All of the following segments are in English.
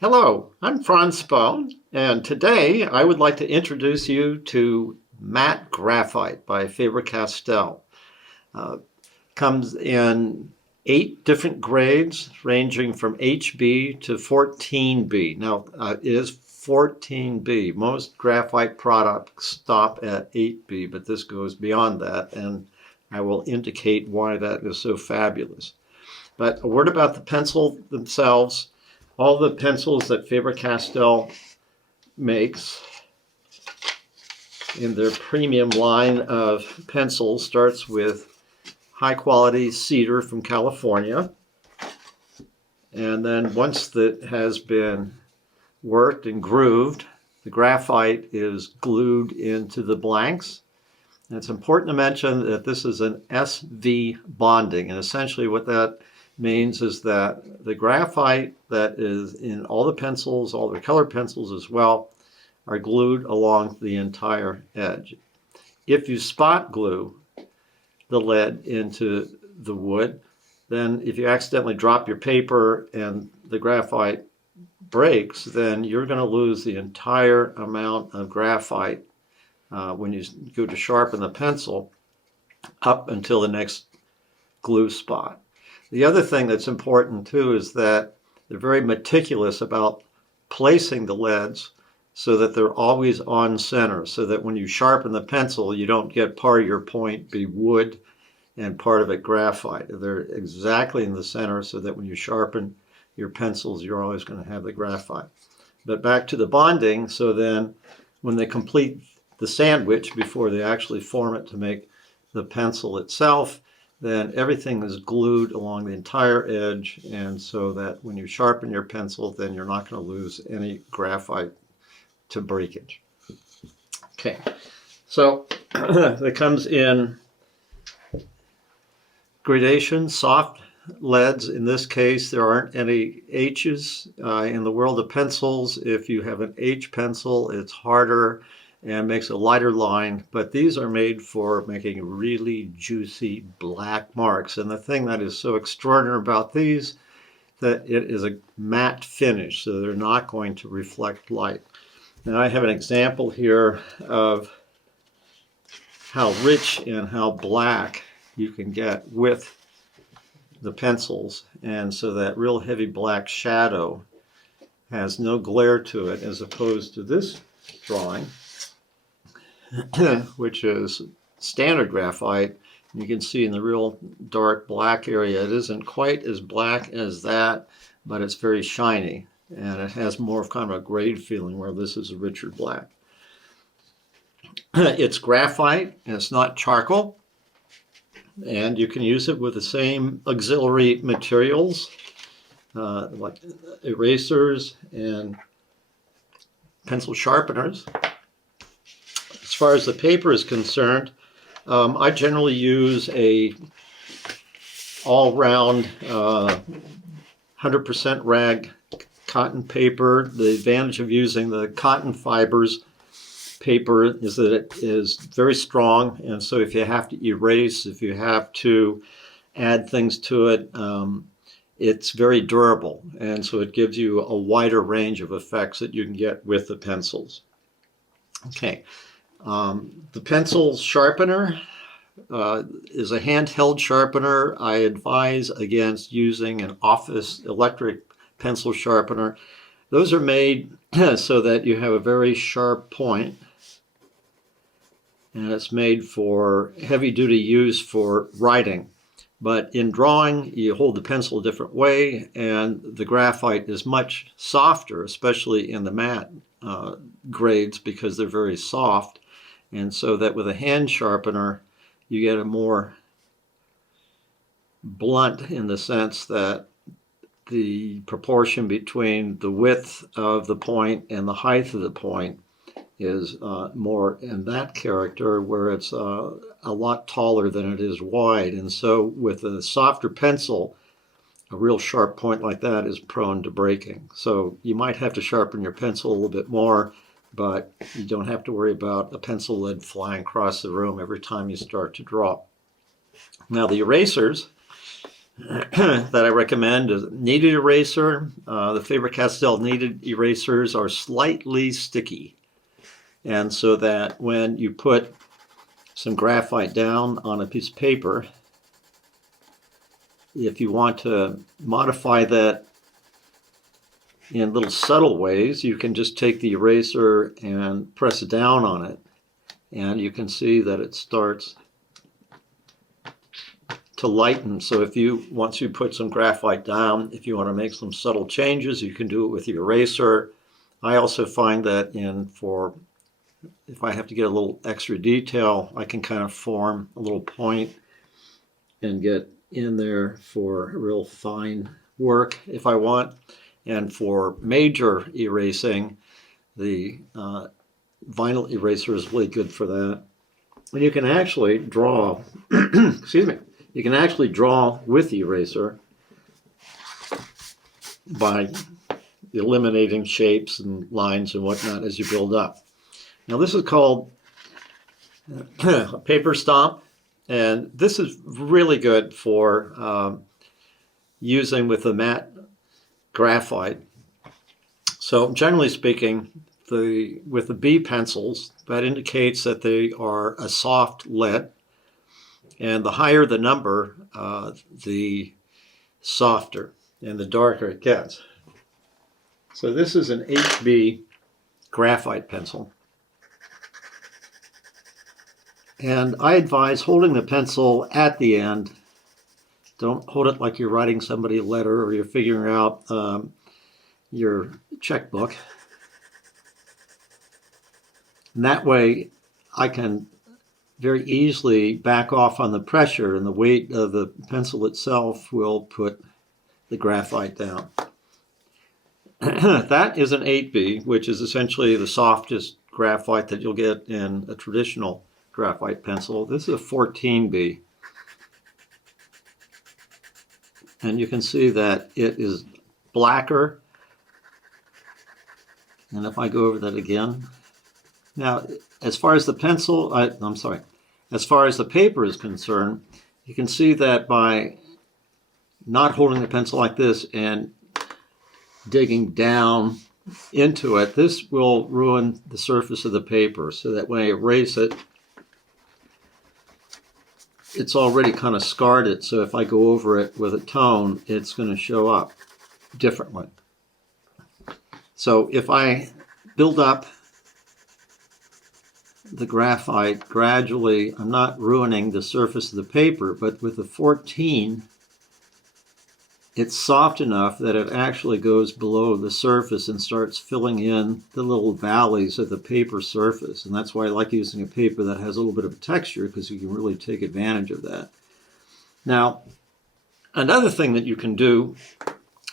Hello, I'm Franz Spohn, and today I would like to introduce you to Matte Graphite by Faber-Castell. Comes in 8 different grades ranging from HB to 14B. Now, it is 14B. Most graphite products stop at 8B, but this goes beyond that, and I will indicate why that is so fabulous. But a word about the pencil themselves. All the pencils that Faber-Castell makes in their premium line of pencils starts with high quality cedar from California. And then once that has been worked and grooved, the graphite is glued into the blanks. And it's important to mention that this is an SV bonding, and essentially what that means is that the graphite that is in all the pencils, all the colored pencils as well, are glued along the entire edge. If you spot glue the lead into the wood, then if you accidentally drop your paper and the graphite breaks, then you're going to lose the entire amount of graphite when you go to sharpen the pencil up until the next glue spot. The other thing that's important too is that they're very meticulous about placing the leads so that they're always on center, so that when you sharpen the pencil, you don't get part of your point be wood and part of it graphite. They're exactly in the center so that when you sharpen your pencils, you're always going to have the graphite. But back to the bonding, so then when they complete the sandwich before they actually form it to make the pencil itself, then everything is glued along the entire edge, and so that when you sharpen your pencil, then you're not going to lose any graphite to breakage. Okay, so it comes in gradation, soft leads. In this case, there aren't any H's. In the world of pencils, if you have an H pencil, it's harder and makes a lighter line, but these are made for making really juicy black marks. And the thing that is so extraordinary about these, that it is a matte finish, so they're not going to reflect light. Now I have an example here of how rich and how black you can get with the pencils, and so that real heavy black shadow has no glare to it, as opposed to this drawing, which is standard graphite. You can see in the real dark black area, it isn't quite as black as that, but it's very shiny, and it has more of kind of a grade feeling, where this is a richer black. It's graphite, and it's not charcoal, and you can use it with the same auxiliary materials, like erasers and pencil sharpeners. As far as the paper is concerned, I generally use a all-round 100% rag cotton paper. The advantage of using the cotton fibers paper is that it is very strong, and so if you have to erase, if you have to add things to it, it's very durable, and so it gives you a wider range of effects that you can get with the pencils. Okay. The pencil sharpener is a handheld sharpener. I advise against using an office electric pencil sharpener. Those are made so that you have a very sharp point, and it's made for heavy-duty use for writing. But in drawing, you hold the pencil a different way, and the graphite is much softer, especially in the matte grades, because they're very soft. And so that with a hand sharpener, you get a more blunt, in the sense that the proportion between the width of the point and the height of the point is more in that character, where it's a lot taller than it is wide. And so with a softer pencil, a real sharp point like that is prone to breaking. So you might have to sharpen your pencil a little bit more, but you don't have to worry about a pencil lead flying across the room every time you start to draw. Now the erasers, that I recommend is kneaded eraser. The Faber-Castell kneaded erasers are slightly sticky. And so that when you put some graphite down on a piece of paper, if you want to modify that in little subtle ways, you can just take the eraser and press down on it. And you can see that it starts to lighten. So if you, once you put some graphite down, if you want to make some subtle changes, you can do it with your eraser. I also find that if I have to get a little extra detail, I can kind of form a little point and get in there for real fine work if I want. And for major erasing, the vinyl eraser is really good for that. And you can actually draw, excuse me, you can actually draw with the eraser by eliminating shapes and lines and whatnot as you build up. Now this is called a paper stomp, and this is really good for using with the matte graphite. So generally speaking, with the B pencils, that indicates that they are a soft lead, and the higher the number, the softer and the darker it gets. So this is an HB graphite pencil. And I advise holding the pencil at the end. Don't hold it like you're writing somebody a letter or you're figuring out your checkbook. And that way I can very easily back off on the pressure, and the weight of the pencil itself will put the graphite down. That is an 8B, which is essentially the softest graphite that you'll get in a traditional graphite pencil. This is a 14B. And you can see that it is blacker. And if I go over that again. Now, as far as the pencil, as far as the paper is concerned, you can see that by not holding the pencil like this and digging down into it, this will ruin the surface of the paper, so that when I erase it, it's already kind of scarred it, so if I go over it with a tone, it's going to show up differently. So if I build up the graphite gradually, I'm not ruining the surface of the paper, but with the 14, it's soft enough that it actually goes below the surface and starts filling in the little valleys of the paper surface. And that's why I like using a paper that has a little bit of texture, because you can really take advantage of that. Now, another thing that you can do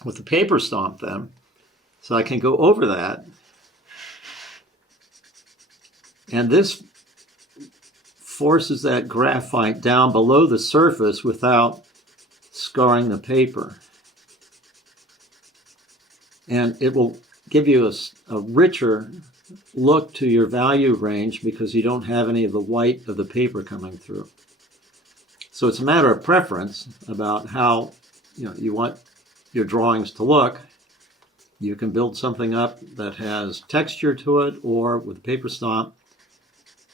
with the paper stomp then, so I can go over that, and this forces that graphite down below the surface without scarring the paper. And it will give you a richer look to your value range because you don't have any of the white of the paper coming through. So it's a matter of preference about how you want your drawings to look. You can build something up that has texture to it, or with paper stomp,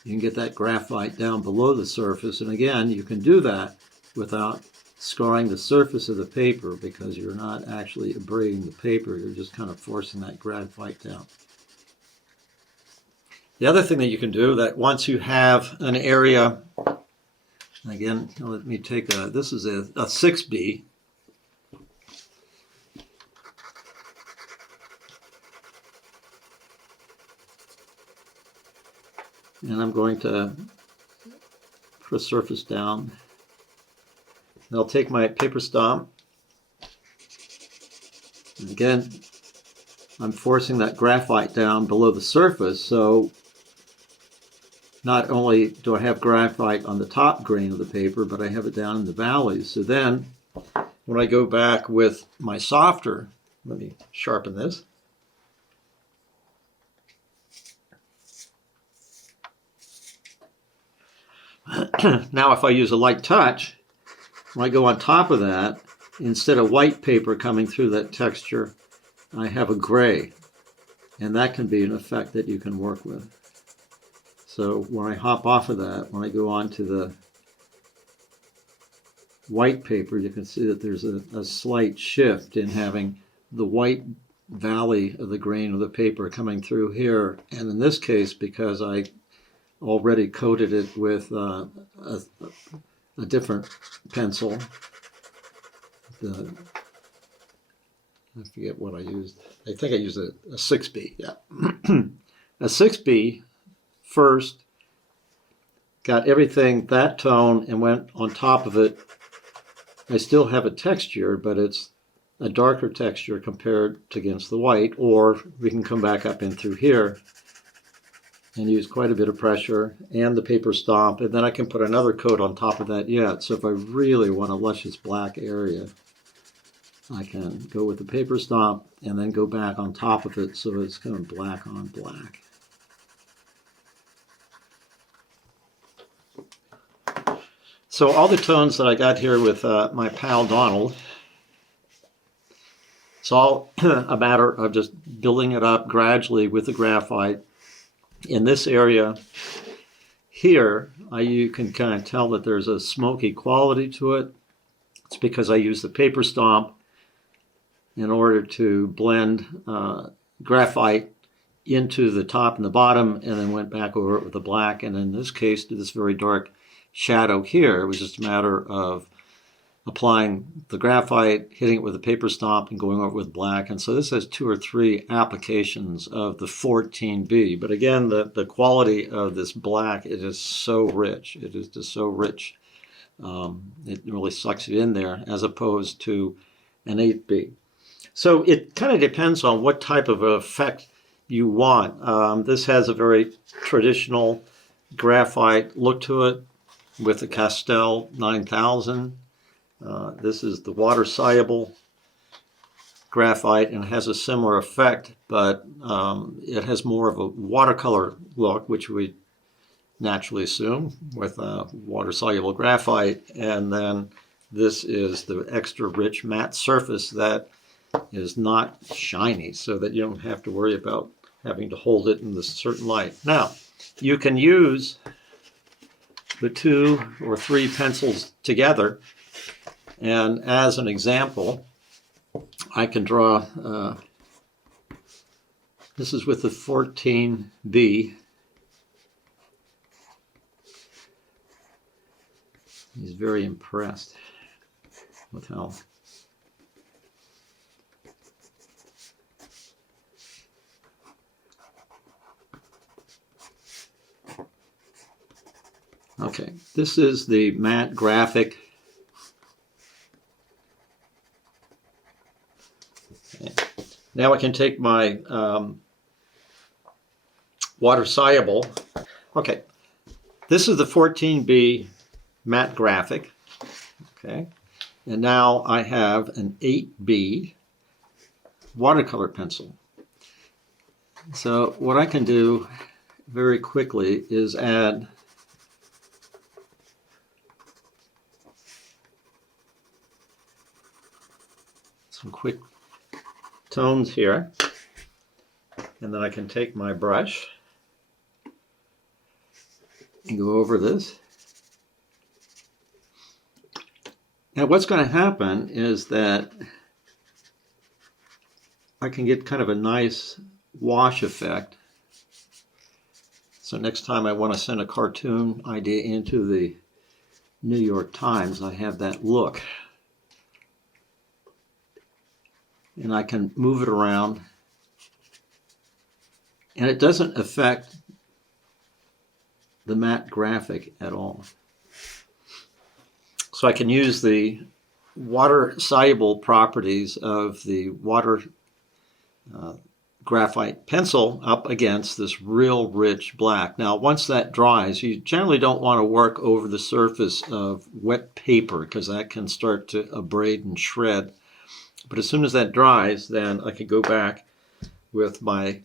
you can get that graphite down below the surface. And again, you can do that without scarring the surface of the paper, because you're not actually abrading the paper, you're just kind of forcing that graphite down. The other thing that you can do, that once you have an area, again, let me take this is a 6B. And I'm going to put a surface down. And I'll take my paper stomp. And again, I'm forcing that graphite down below the surface, so not only do I have graphite on the top grain of the paper, but I have it down in the valleys. So then, when I go back with my softer, let me sharpen this. Now if I use a light touch, when I go on top of that, instead of white paper coming through that texture, I have a gray. And that can be an effect that you can work with. So when I hop off of that, when I go on to the white paper, you can see that there's a slight shift in having the white valley of the grain of the paper coming through here. And in this case, because I already coated it with a different pencil, I forget what I used. I think I used a 6B, yeah. A 6B first got everything that tone and went on top of it. I still have a texture, but it's a darker texture compared to against the white, or we can come back up in through here and use quite a bit of pressure and the paper stomp, and then I can put another coat on top of that yet. So if I really want a luscious black area, I can go with the paper stomp and then go back on top of it so it's kind of black on black. So all the tones that I got here with my pal Donald, it's all a matter of just building it up gradually with the graphite. In this area here, you can kind of tell that there's a smoky quality to it. It's because I use the paper stomp in order to blend graphite into the top and the bottom, and then went back over it with the black. And in this case, to this very dark shadow here, it was just a matter of applying the graphite, hitting it with a paper stomp, and going over it with black. And so this has 2 or 3 applications of the 14B. But again, the quality of this black, it is so rich. It is just so rich. It really sucks it in there, as opposed to an 8B. So it kind of depends on what type of effect you want. This has a very traditional graphite look to it with the Castell 9000. This is the water-soluble graphite, and has a similar effect, but it has more of a watercolor look, which we naturally assume with water-soluble graphite. And then this is the extra rich matte surface that is not shiny, so that you don't have to worry about having to hold it in this certain light. Now, you can use the 2 or 3 pencils together, and as an example, I can draw, this is with the 14B. He's very impressed with how okay, this is the Matte Graphite. Okay. Now I can take my water-soluble. Okay, this is the 14B Matte Graphite. Okay, and now I have an 8B watercolor pencil. So what I can do very quickly is add some quick tones here, and then I can take my brush and go over this. Now what's going to happen is that I can get kind of a nice wash effect. So next time I want to send a cartoon idea into the New York Times, I have that look. And I can move it around, and it doesn't affect the matte graphic at all. So I can use the water-soluble properties of the water graphite pencil up against this real rich black. Now once that dries, you generally don't want to work over the surface of wet paper, because that can start to abrade and shred. But as soon as that dries, then I could go back with my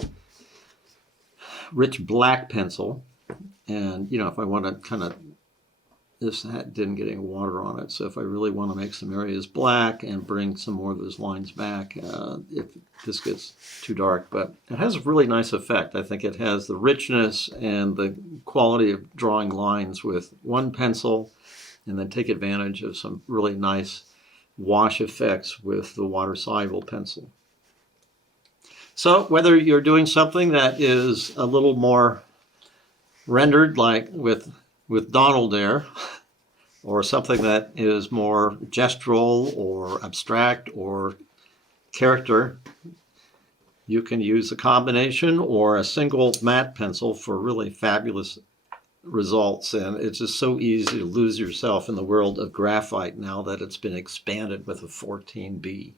rich black pencil, and if I want to kind of this didn't get any water on it. So if I really want to make some areas black and bring some more of those lines back, if this gets too dark, but it has a really nice effect. I think it has the richness and the quality of drawing lines with one pencil, and then take advantage of some really nice wash effects with the water-soluble pencil. So whether you're doing something that is a little more rendered, like with Donald there, or something that is more gestural or abstract or character, you can use a combination or a single matte pencil for really fabulous results. And it's just so easy to lose yourself in the world of graphite now that it's been expanded with a 14B.